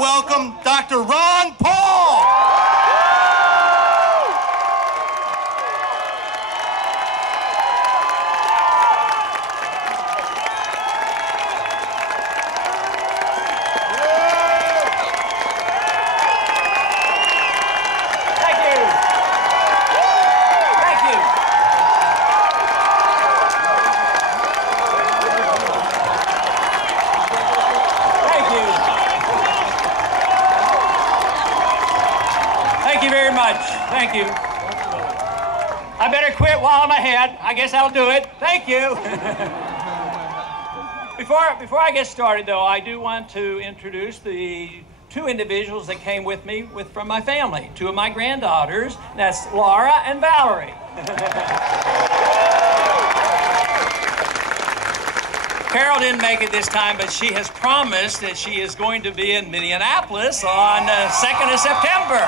welcome Dr. Ron Paul. Thank you. I better quit while I'm ahead. I guess I'll do it. Thank you. Before I get started, though, I do want to introduce the two individuals that came with me from my family, two of my granddaughters. That's Laura and Valerie. Carol didn't make it this time, but she has promised that she is going to be in Minneapolis on 2nd of September.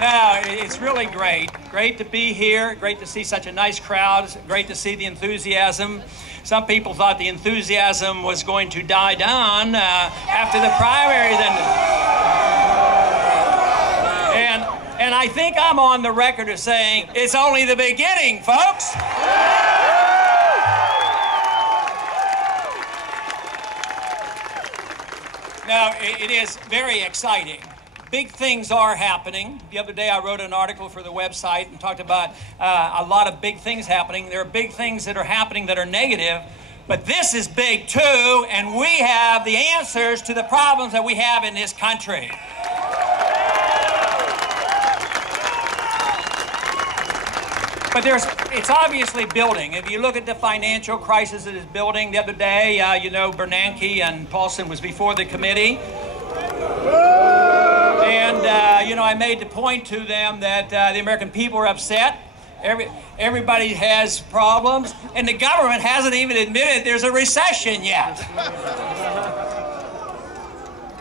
Now, it's really great to be here, great to see such a nice crowd, great to see the enthusiasm. Some people thought the enthusiasm was going to die down after the primaries ended. And I think I'm on the record of saying it's only the beginning, folks. Now, it is very exciting. Big things are happening. The other day I wrote an article for the website and talked about a lot of big things happening. There are big things that are happening that are negative, but this is big too, and we have the answers to the problems that we have in this country. But it's obviously building. If you look at the financial crisis that is building, the other day, Bernanke and Paulson was before the committee. And, I made the point to them that the American people are upset. Everybody has problems, and the government hasn't even admitted there's a recession yet.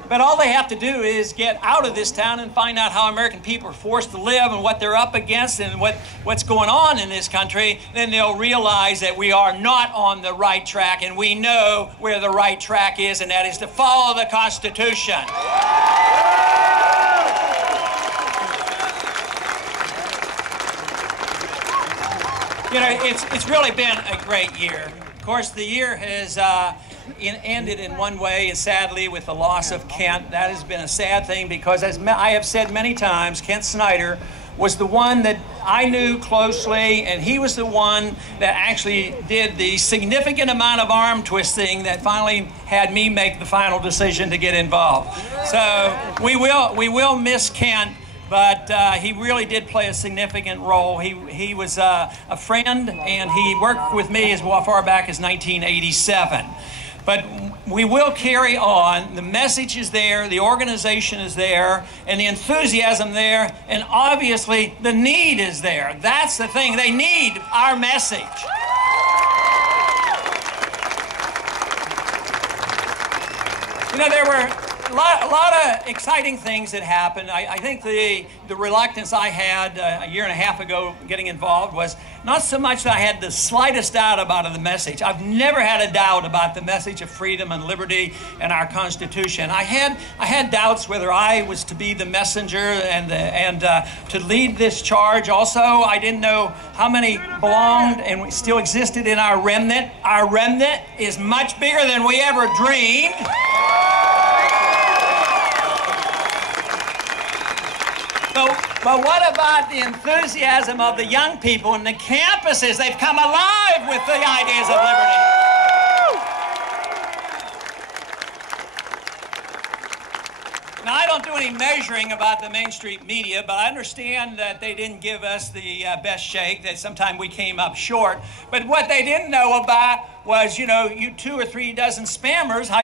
But all they have to do is get out of this town and find out how American people are forced to live and what they're up against and what's going on in this country. Then they'll realize that we are not on the right track, and we know where the right track is, and that is to follow the Constitution. It's really been a great year. Of course, the year has ended in one way, and sadly, with the loss of Kent. That has been a sad thing because, as I have said many times, Kent Snyder was the one that I knew closely, and he was the one that actually did the significant amount of arm twisting that finally had me make the final decision to get involved. So we will miss Kent. But he really did play a significant role. He was a friend, and he worked with me as far back as 1987. But we will carry on. The message is there, the organization is there, and the enthusiasm there, and obviously the need is there. That's the thing. They need our message. There were a lot of exciting things that happened. I think the reluctance I had a year and a half ago getting involved was not so much that I had the slightest doubt about the message. I've never had a doubt about the message of freedom and liberty and our Constitution. I had doubts whether I was to be the messenger and to lead this charge. Also, I didn't know how many belonged and still existed in our remnant. Our remnant is much bigger than we ever dreamed. But what about the enthusiasm of the young people and the campuses? They've come alive with the ideas of liberty. Now, I don't do any measuring about the Main Street media, but I understand that they didn't give us the best shake, that sometime we came up short. But what they didn't know about was, you 2 or 3 dozen spammers,